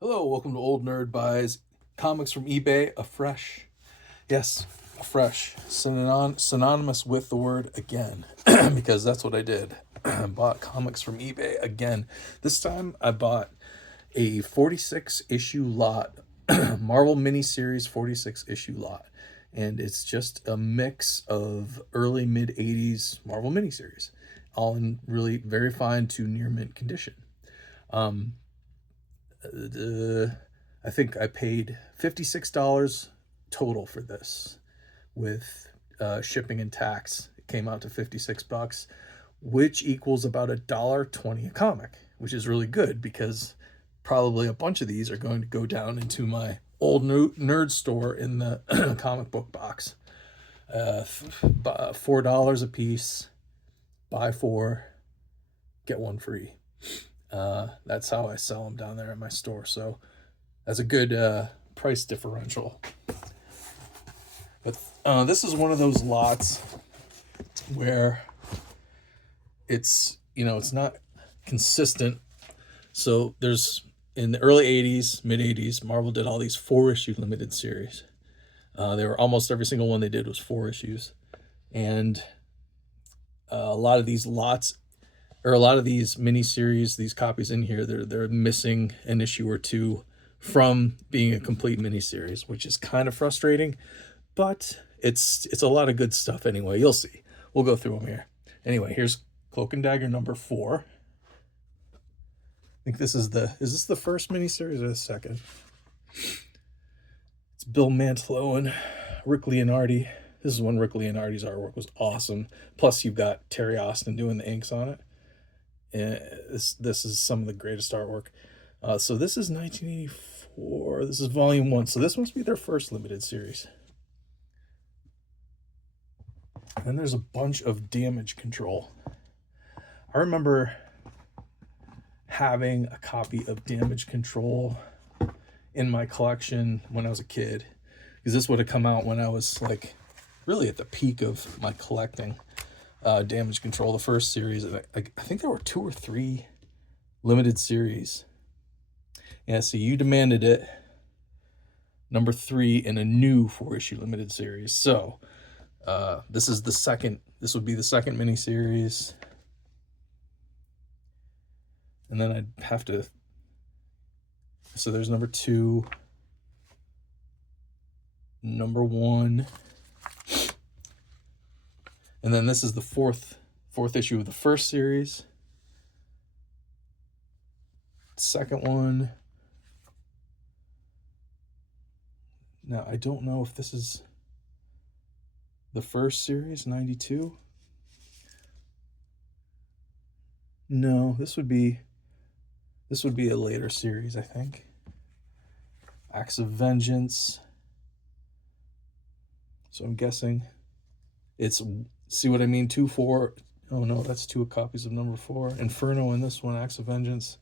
Hello, welcome to Old Nerd Buys Comics from eBay, Afresh. Yes, Afresh, synonymous with the word again, because that's what I did. I bought comics from eBay again. This time I bought a 46 issue lot, Marvel miniseries 46 issue lot. And it's just a mix of early mid 80s Marvel miniseries, all in really very fine to near mint condition. I think I paid $56 total for this with shipping and tax. It came out to 56 bucks, which equals about $1.20 a comic, which is really good because probably a bunch of these are going to go down into my old nerd store in the comic book box. $4 a piece, buy four, get one free. That's how I sell them down there at my store. So that's a good price differential. But this is one of those lots where it's not consistent. So there's in the early 80s, mid 80s, Marvel did all these 4-issue limited series. They were almost every single one they did was 4 issues. And a lot of these lots, or a lot of these miniseries, these copies in here, they're missing an issue or two from being a complete miniseries, which is kind of frustrating, but it's a lot of good stuff anyway. You'll see. We'll go through them here. Anyway, here's Cloak and Dagger number 4. I think this is this the first miniseries or the second? It's Bill Mantlo and Rick Leonardi. This is when Rick Leonardi's artwork was awesome. Plus, you've got Terry Austin doing the inks on it. And this is some of the greatest artwork. So this is 1984. This is volume 1. So this must be their first limited series. And there's a bunch of Damage Control. I remember having a copy of Damage Control in my collection when I was a kid, because this would have come out when I was like really at the peak of my collecting. Damage Control, the first series. I think there were 2 or 3 limited series. Yeah, so you demanded it. Number 3 in a new 4-issue limited series. So this is the second. This would be the second miniseries. And then I'd have to. So there's number 2, number 1. And then this is the fourth issue of the first series. Second one. Now, I don't know if this is the first series, 92. No, this would be a later series, I think. Acts of Vengeance. So I'm guessing it's, see what I mean? 2, 4. Oh no, that's 2 copies of number 4. Inferno in this one, Acts of Vengeance.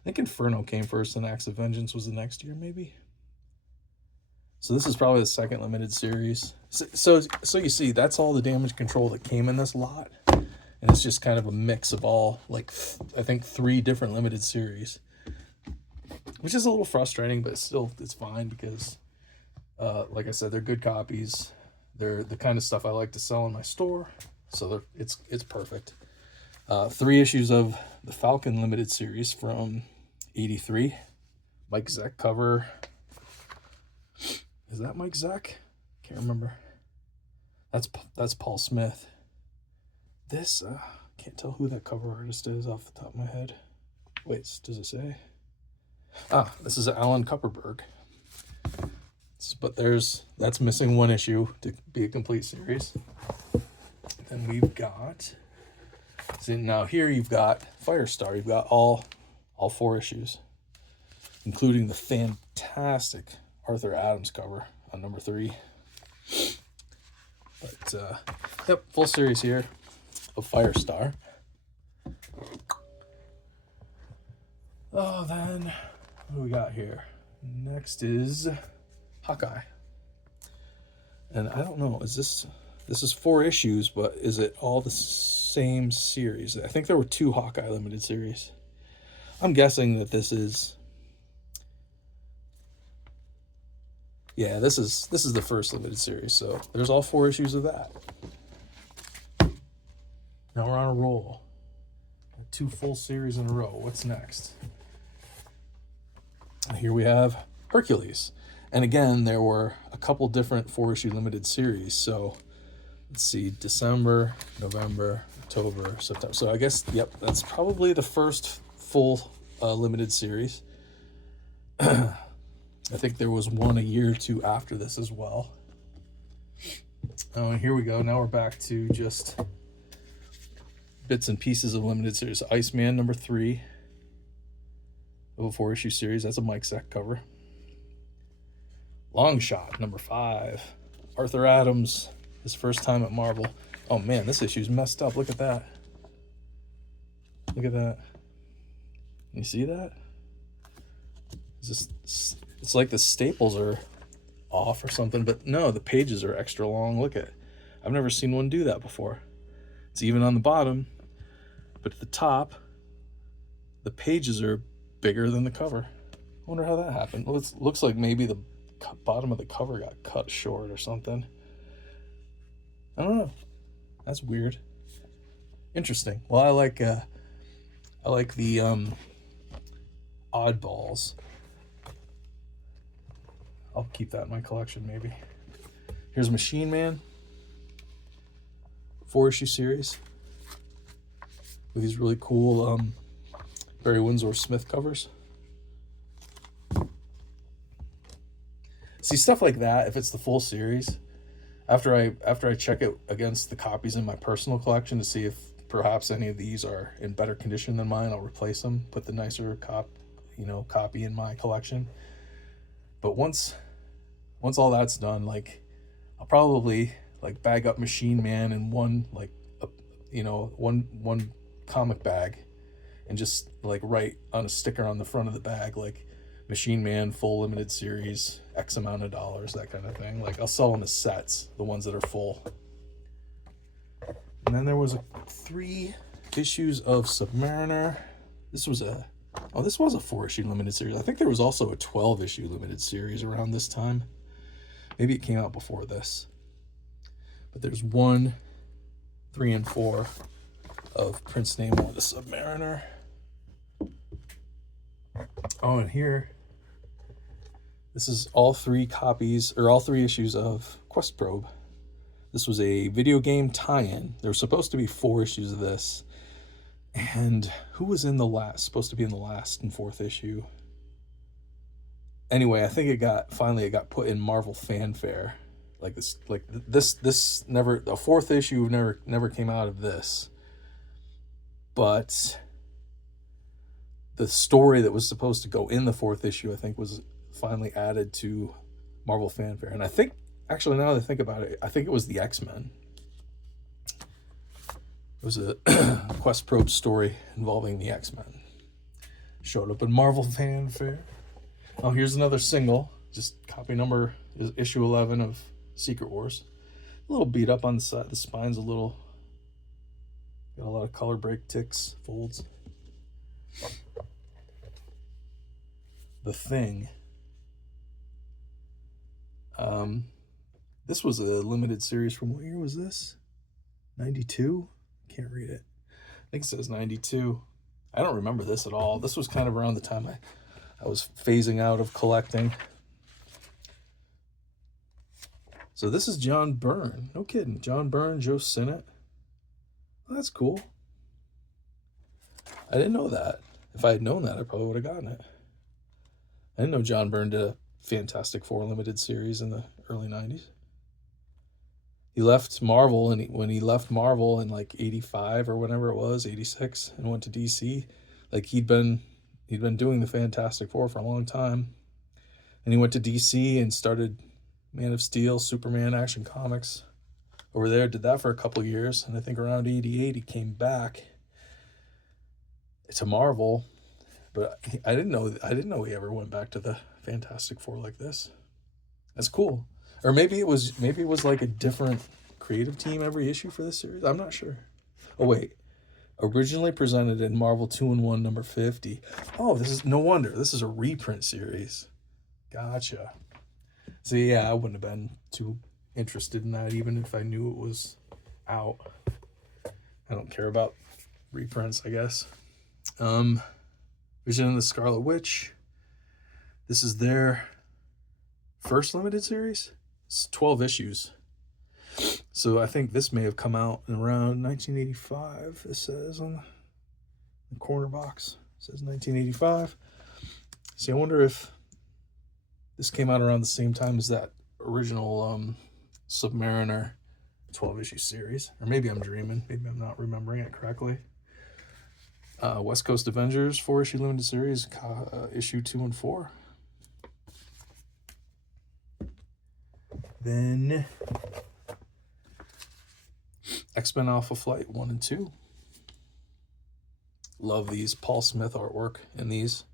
I think Inferno came first and Acts of Vengeance was the next year, maybe. So this is probably the second limited series. So you see, that's all the Damage Control that came in this lot. And it's just kind of a mix of all, like, I think 3 different limited series. Which is a little frustrating, but still, it's fine because, like I said, they're good copies. They're the kind of stuff I like to sell in my store. So it's perfect. 3 issues of the Falcon limited series from 83. Mike Zeck cover. Is that Mike Zeck? Can't remember. That's Paul Smith. This, can't tell who that cover artist is off the top of my head. Wait, does it say? This is Alan Kupperberg. But that's missing 1 issue to be a complete series. Then we've got, see now here you've got Firestar. You've got all 4 issues, including the fantastic Arthur Adams cover on number 3. But yep, full series here of Firestar. Oh, then what do we got here? Next is Hawkeye. And I don't know, this is 4 issues, but is it all the same series? I think there were 2 Hawkeye limited series. I'm guessing that this is Yeah, this is the first limited series, so there's all 4 issues of that. Now we're on a roll. 2 full series in a row. What's next? Here we have Hercules. And again, there were a couple different 4-issue limited series. So let's see, December, November, October, September. So I guess, yep, that's probably the first full limited series. I think there was one a year or two after this as well. Oh, and here we go. Now we're back to just bits and pieces of limited series. Iceman number 3 of a 4-issue series. That's a Mike Zeck cover. Long Shot number 5. Arthur Adams, his first time at Marvel. Oh man, this issue's messed up. Look at that. Look at that. You see that? It's like the staples are off or something, but no, the pages are extra long. Look at, I've never seen one do that before. It's even on the bottom, but at the top, the pages are bigger than the cover. I wonder how that happened. Well, it looks like maybe the bottom of the cover got cut short or something. I don't know. That's weird. Interesting. Well, I like the oddballs. I'll keep that in my collection maybe. Here's Machine Man. 4-issue series with these really cool Barry Windsor Smith covers. See, stuff like that, if it's the full series, after I check it against the copies in my personal collection to see if perhaps any of these are in better condition than mine, I'll replace them, put the nicer copy in my collection. But once all that's done, like, I'll probably like bag up Machine Man in one comic bag and just like write on a sticker on the front of the bag like Machine Man full limited series, X amount of dollars, that kind of thing. Like, I'll sell them as sets, the ones that are full. And then there was 3 issues of Submariner. This was a 4-issue limited series. I think there was also a 12-issue limited series around this time. Maybe it came out before this. But there's 1, 3, and 4 of Prince Namor the Submariner. Oh, and here, this is all 3 issues of Quest Probe. This was a video game tie-in. There were supposed to be 4 issues of this. And who was supposed to be in the last and 4th issue? Anyway, I think it got put in Marvel Fanfare. This never, a 4th issue never came out of this. But the story that was supposed to go in the 4th issue, I think, was finally added to Marvel Fanfare. And I think, actually, now that I think about it, I think it was the X-Men. It was a Quest Probe story involving the X-Men. Showed up in Marvel Fanfare. Oh, here's another single. Just copy number is issue 11 of Secret Wars. A little beat up on the side. The spine's a little... Got a lot of color break ticks, folds. The Thing. This was a limited series from, what year was this? 92? Can't read it. I think it says 92. I don't remember this at all. This was kind of around the time I was phasing out of collecting. So this is John Byrne. No kidding. John Byrne, Joe Sinnott. Well, that's cool. I didn't know that. If I had known that, I probably would have gotten it. I didn't know John Byrne did a Fantastic Four limited series in the early 90s. He left Marvel, and when he left Marvel in like 85 or whenever it was, 86, and went to DC, like he'd been doing the Fantastic Four for a long time. And he went to DC and started Man of Steel, Superman, Action Comics over there, did that for a couple of years, and I think around 88 he came back to Marvel. But I didn't know he ever went back to the Fantastic Four like this. That's cool. Or maybe it was like a different creative team every issue for this series. I'm not sure. Oh wait. Originally presented in Marvel 2-in-1 number 50. Oh, this is no wonder. This is a reprint series. Gotcha. So yeah, I wouldn't have been too interested in that even if I knew it was out. I don't care about reprints, I guess. Vision of the Scarlet Witch. This is their first limited series. It's 12 issues. So I think this may have come out in around 1985. It says on the corner box. It says 1985. See, I wonder if this came out around the same time as that original Submariner 12-issue series. Or maybe I'm dreaming. Maybe I'm not remembering it correctly. West Coast Avengers 4-issue limited series, issue 2 and 4. Then X-Men Alpha Flight 1 and 2. Love these Paul Smith artwork in these.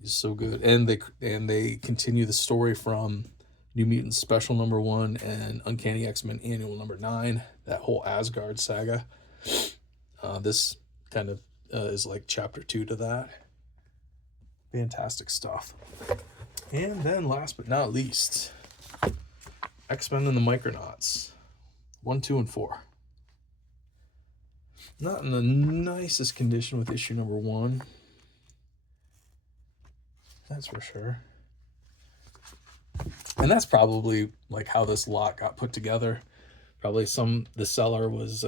He's so good. And they continue the story from New Mutants Special number 1 and Uncanny X-Men Annual number 9. That whole Asgard saga. This kind of is like chapter 2 to that. Fantastic stuff. And then last but not least, X-Men and the Micronauts 1, 2, and 4. Not in the nicest condition with issue number 1. That's for sure. And that's probably like how this lot got put together. Probably the seller was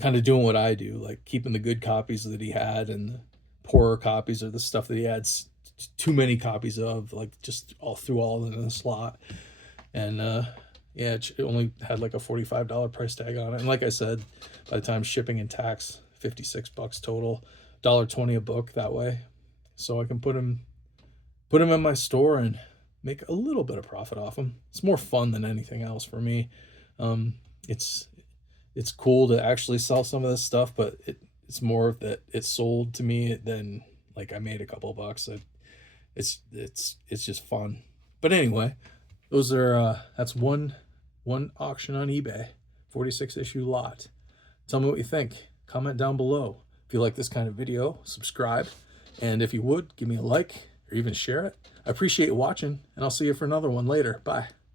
kind of doing what I do, like keeping the good copies that he had and the poorer copies or the stuff that he had too many copies of, like just all in the slot. And yeah, it only had like a $45 price tag on it. And like I said, by the time shipping and tax, $56 total, $1.20 a book that way. So I can put them in my store and make a little bit of profit off them. It's more fun than anything else for me. It's cool to actually sell some of this stuff, but it's more that it's sold to me than like I made a couple of bucks. It's just fun. But anyway, those are that's one auction on eBay, 46 issue lot. Tell me what you think. Comment down below. If you like this kind of video, subscribe. And if you would, give me a like or even share it. I appreciate you watching, and I'll see you for another one later. Bye.